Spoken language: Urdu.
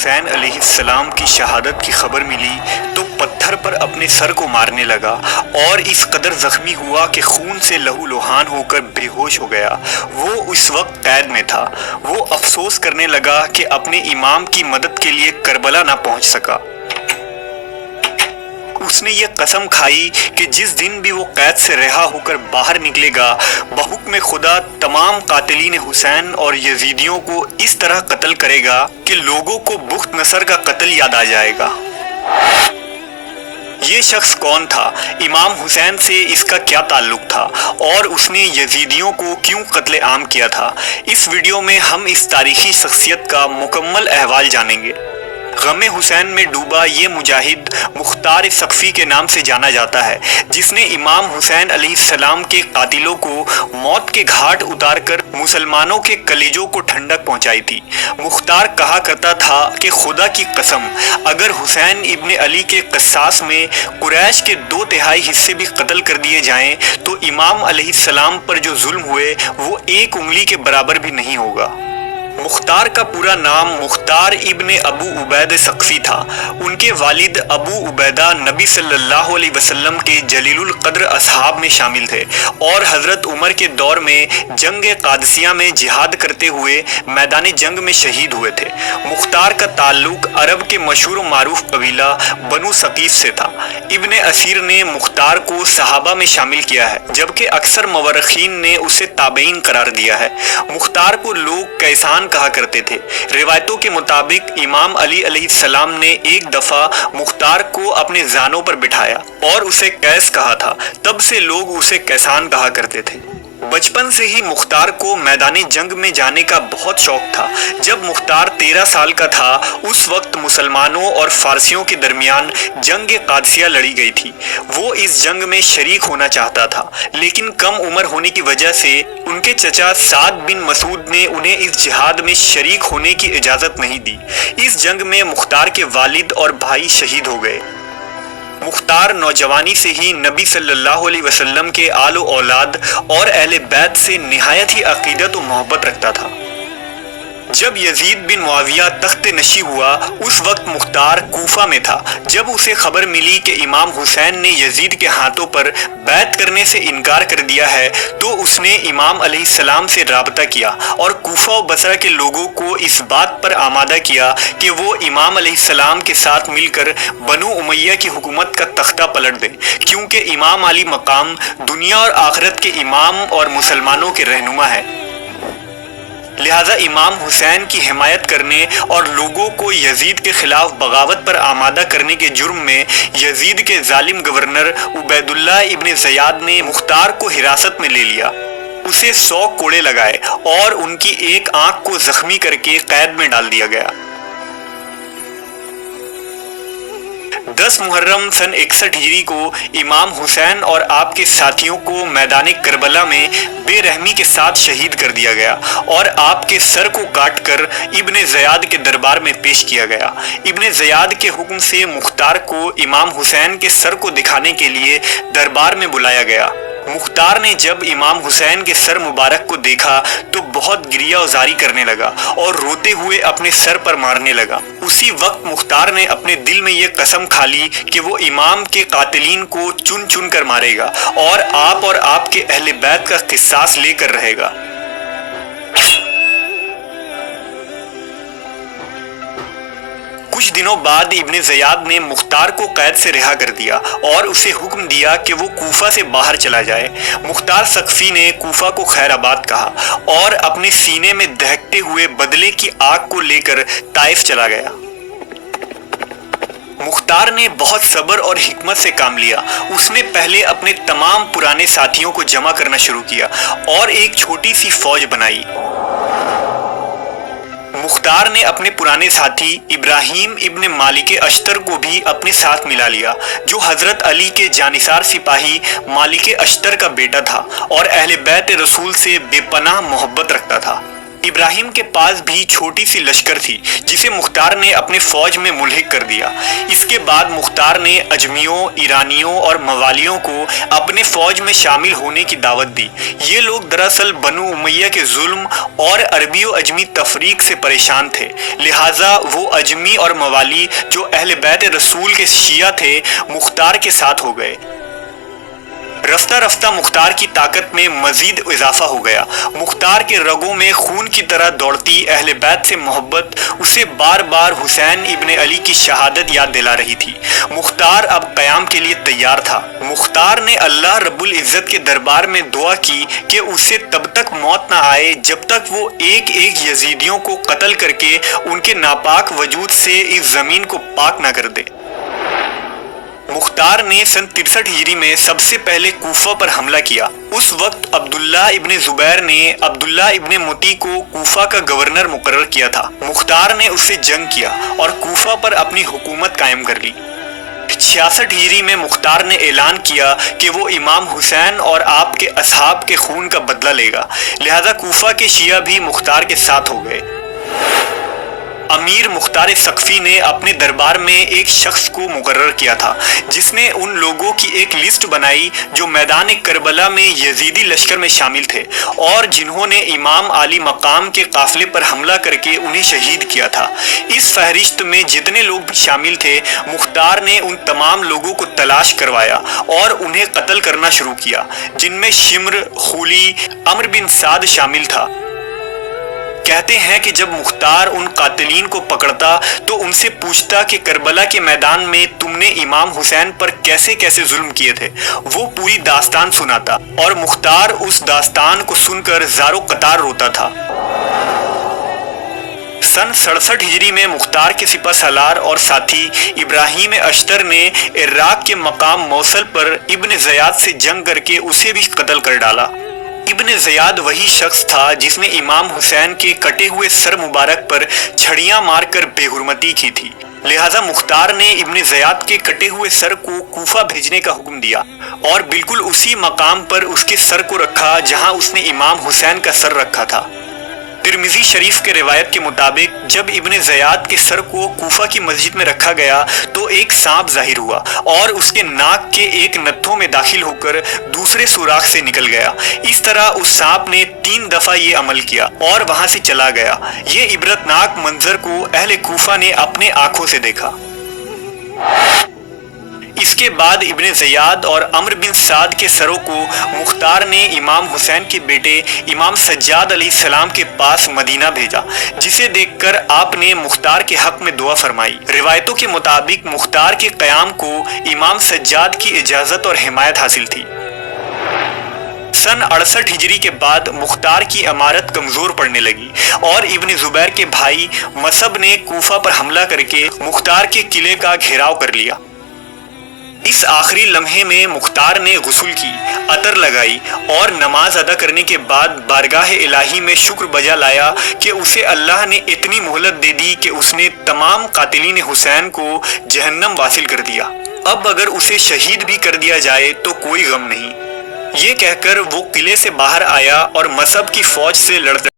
حسین علیہ السلام کی شہادت کی خبر ملی تو پتھر پر اپنے سر کو مارنے لگا اور اس قدر زخمی ہوا کہ خون سے لہو لہان ہو کر بے ہوش ہو گیا۔ وہ اس وقت قید میں تھا۔ وہ افسوس کرنے لگا کہ اپنے امام کی مدد کے لیے کربلا نہ پہنچ سکا۔ اس نے یہ قسم کھائی کہ جس دن بھی وہ قید سے رہا ہو کر باہر نکلے گا، بحکم خدا تمام قاتلین حسین اور یزیدیوں کو اس طرح قتل کرے گا کہ لوگوں کو بخت نصر کا قتل یاد آ جائے گا۔ یہ شخص کون تھا؟ امام حسین سے اس کا کیا تعلق تھا اور اس نے یزیدیوں کو کیوں قتل عام کیا تھا؟ اس ویڈیو میں ہم اس تاریخی شخصیت کا مکمل احوال جانیں گے۔ غم حسین میں ڈوبا یہ مجاہد مختار سقفی کے نام سے جانا جاتا ہے، جس نے امام حسین علیہ السلام کے قاتلوں کو موت کے گھاٹ اتار کر مسلمانوں کے کلیجوں کو ٹھنڈک پہنچائی تھی۔ مختار کہا کرتا تھا کہ خدا کی قسم، اگر حسین ابن علی کے قصاص میں قریش کے 2/3 حصے بھی قتل کر دیے جائیں تو امام علیہ السلام پر جو ظلم ہوئے وہ 1 انگلی کے برابر بھی نہیں ہوگا۔ مختار کا پورا نام مختار ابن ابو عبید سقفی تھا۔ ان کے والد ابو عبیدہ نبی صلی اللہ علیہ وسلم کے جلیل القدر اصحاب میں شامل تھے اور حضرت عمر کے دور میں جنگ قادسیہ میں جہاد کرتے ہوئے میدان جنگ میں شہید ہوئے تھے۔ مختار کا تعلق عرب کے مشہور و معروف قبیلہ بنو ثقیف سے تھا۔ ابن اسیر نے مختار کو صحابہ میں شامل کیا ہے، جبکہ اکثر مورخین نے اسے تابعین قرار دیا ہے۔ مختار کو لوگ کیسان کہا کرتے تھے۔ روایتوں کے مطابق امام علی علیہ السلام نے ایک دفعہ مختار کو اپنے زانوں پر بٹھایا اور اسے کیس کہا تھا، تب سے لوگ اسے کیسان کہا کرتے تھے۔ بچپن سے ہی مختار کو میدان جنگ میں جانے کا بہت شوق تھا۔ جب مختار 13 سال کا تھا، اس وقت مسلمانوں اور فارسیوں کے درمیان جنگ قادسیہ لڑی گئی تھی۔ وہ اس جنگ میں شریک ہونا چاہتا تھا، لیکن کم عمر ہونے کی وجہ سے ان کے چچا سعد بن مسعود نے انہیں اس جہاد میں شریک ہونے کی اجازت نہیں دی۔ اس جنگ میں مختار کے والد اور بھائی شہید ہو گئے۔ مختار نوجوانی سے ہی نبی صلی اللہ علیہ وسلم کے آل و اولاد اور اہل بیت سے نہایت ہی عقیدت و محبت رکھتا تھا۔ جب یزید بن معاویہ تخت نشین ہوا، اس وقت مختار کوفہ میں تھا۔ جب اسے خبر ملی کہ امام حسین نے یزید کے ہاتھوں پر بیعت کرنے سے انکار کر دیا ہے تو اس نے امام علیہ السلام سے رابطہ کیا اور کوفہ و بصرہ کے لوگوں کو اس بات پر آمادہ کیا کہ وہ امام علیہ السلام کے ساتھ مل کر بنو امیہ کی حکومت کا تختہ پلٹ دیں، کیونکہ امام علی مقام دنیا اور آخرت کے امام اور مسلمانوں کے رہنما ہے۔ لہٰذا امام حسین کی حمایت کرنے اور لوگوں کو یزید کے خلاف بغاوت پر آمادہ کرنے کے جرم میں یزید کے ظالم گورنر عبید اللہ ابن زیاد نے مختار کو حراست میں لے لیا۔ اسے 100 کوڑے لگائے اور ان کی ایک آنکھ کو زخمی کر کے قید میں ڈال دیا گیا۔ 10 محرم سن 61 ہجری کو امام حسین اور آپ کے ساتھیوں کو میدان کربلا میں بے رحمی کے ساتھ شہید کر دیا گیا اور آپ کے سر کو کاٹ کر ابن زیاد کے دربار میں پیش کیا گیا۔ ابن زیاد کے حکم سے مختار کو امام حسین کے سر کو دکھانے کے لیے دربار میں بلایا گیا۔ مختار نے جب امام حسین کے سر مبارک کو دیکھا تو بہت گریہ وزاری کرنے لگا اور روتے ہوئے اپنے سر پر مارنے لگا۔ اسی وقت مختار نے اپنے دل میں یہ قسم کھا لی کہ وہ امام کے قاتلین کو چن چن کر مارے گا اور آپ کے اہل بیت کا قصاص لے کر رہے گا۔ کچھ دنوں بعد ابن زیاد نے مختار کو قید سے رہا کر دیا اور اسے حکم دیا کہ وہ کوفہ سے باہر چلا جائے۔ مختار سقفی نے کوفہ کو خیر آباد کہا اور اپنے سینے میں دہکتے ہوئے بدلے کی آگ کو لے کر طائف چلا گیا۔ مختار نے بہت صبر اور حکمت سے کام لیا۔ اس نے پہلے اپنے تمام پرانے ساتھیوں کو جمع کرنا شروع کیا اور ایک چھوٹی سی فوج بنائی۔ مختار نے اپنے پرانے ساتھی ابراہیم ابن مالک اشتر کو بھی اپنے ساتھ ملا لیا، جو حضرت علی کے جانثار سپاہی مالک اشتر کا بیٹا تھا اور اہل بیت رسول سے بے پناہ محبت رکھتا تھا۔ ابراہیم کے پاس بھی چھوٹی سی لشکر تھی جسے مختار نے اپنے فوج میں ملحق کر دیا۔ اس کے بعد مختار نے اجمیوں، ایرانیوں اور موالیوں کو اپنے فوج میں شامل ہونے کی دعوت دی۔ یہ لوگ دراصل بنو امیہ کے ظلم اور عربی و اجمی تفریق سے پریشان تھے، لہٰذا وہ اجمی اور موالی جو اہل بیت رسول کے شیعہ تھے مختار کے ساتھ ہو گئے۔ رفتہ رفتہ مختار کی طاقت میں مزید اضافہ ہو گیا۔ مختار کے رگوں میں خون کی طرح دوڑتی اہل بیت سے محبت اسے بار بار حسین ابن علی کی شہادت یاد دلا رہی تھی۔ مختار اب قیام کے لیے تیار تھا۔ مختار نے اللہ رب العزت کے دربار میں دعا کی کہ اسے تب تک موت نہ آئے جب تک وہ ایک ایک یزیدیوں کو قتل کر کے ان کے ناپاک وجود سے اس زمین کو پاک نہ کر دے۔ مختار نے سن 63 ہجری میں سب سے پہلے کوفہ پر حملہ کیا۔ اس وقت عبداللہ ابن زبیر نے عبداللہ ابن مطیع کو کوفہ کا گورنر مقرر کیا تھا۔ مختار نے اس سے جنگ کیا اور کوفہ پر اپنی حکومت قائم کر لی۔ 66 ہجری میں مختار نے اعلان کیا کہ وہ امام حسین اور آپ کے اصحاب کے خون کا بدلہ لے گا، لہذا کوفہ کے شیعہ بھی مختار کے ساتھ ہو گئے۔ امیر مختار ثقفی نے اپنے دربار میں ایک شخص کو مقرر کیا تھا جس نے ان لوگوں کی ایک لسٹ بنائی جو میدان کربلا میں یزیدی لشکر میں شامل تھے اور جنہوں نے امام علی مقام کے قافلے پر حملہ کر کے انہیں شہید کیا تھا۔ اس فہرست میں جتنے لوگ بھی شامل تھے مختار نے ان تمام لوگوں کو تلاش کروایا اور انہیں قتل کرنا شروع کیا، جن میں شمر، خولی، عمرو بن سعد شامل تھا۔ کہتے ہیں کہ جب مختار ان قاتلین کو پکڑتا تو ان سے پوچھتا کہ کربلا کے میدان میں تم نے امام حسین پر کیسے کیسے ظلم کیے تھے۔ وہ پوری داستان سناتا اور مختار اس داستان کو سن کر زارو قطار روتا تھا۔ سن 67 ہجری میں مختار کے سپہ سالار اور ساتھی ابراہیم اشتر نے عراق کے مقام موصل پر ابن زیاد سے جنگ کر کے اسے بھی قتل کر ڈالا۔ ابن زیاد وہی شخص تھا جس نے امام حسین کے کٹے ہوئے سر مبارک پر چھڑیاں مار کر بے حرمتی کی تھی، لہٰذا مختار نے ابن زیاد کے کٹے ہوئے سر کو کوفہ بھیجنے کا حکم دیا اور بالکل اسی مقام پر اس کے سر کو رکھا جہاں اس نے امام حسین کا سر رکھا تھا۔ ترمذی شریف کے روایت کے مطابق جب ابن زیاد کے سر کو کوفہ کی مسجد میں رکھا گیا تو ایک سانپ ظاہر ہوا اور اس کے ناک کے ایک نتھوں میں داخل ہو کر دوسرے سوراخ سے نکل گیا۔ اس طرح اس سانپ نے 3 دفعہ یہ عمل کیا اور وہاں سے چلا گیا۔ یہ عبرتناک منظر کو اہل کوفہ نے اپنے آنکھوں سے دیکھا۔ اس کے بعد ابن زیاد اور عمرو بن سعد کے سروں کو مختار نے امام حسین کے بیٹے امام سجاد علیہ السلام کے پاس مدینہ بھیجا، جسے دیکھ کر آپ نے مختار کے حق میں دعا فرمائی۔ روایتوں کے مطابق مختار کے قیام کو امام سجاد کی اجازت اور حمایت حاصل تھی۔ سن 68 ہجری کے بعد مختار کی امارت کمزور پڑنے لگی اور ابن زبیر کے بھائی مصعب نے کوفہ پر حملہ کر کے مختار کے قلعے کا گھیراؤ کر لیا۔ اس آخری لمحے میں مختار نے غسل کی، عطر لگائی اور نماز ادا کرنے کے بعد بارگاہ الہی میں شکر بجا لایا کہ اسے اللہ نے اتنی مہلت دے دی کہ اس نے تمام قاتلین حسین کو جہنم واصل کر دیا۔ اب اگر اسے شہید بھی کر دیا جائے تو کوئی غم نہیں۔ یہ کہہ کر وہ قلعے سے باہر آیا اور مصعب کی فوج سے لڑ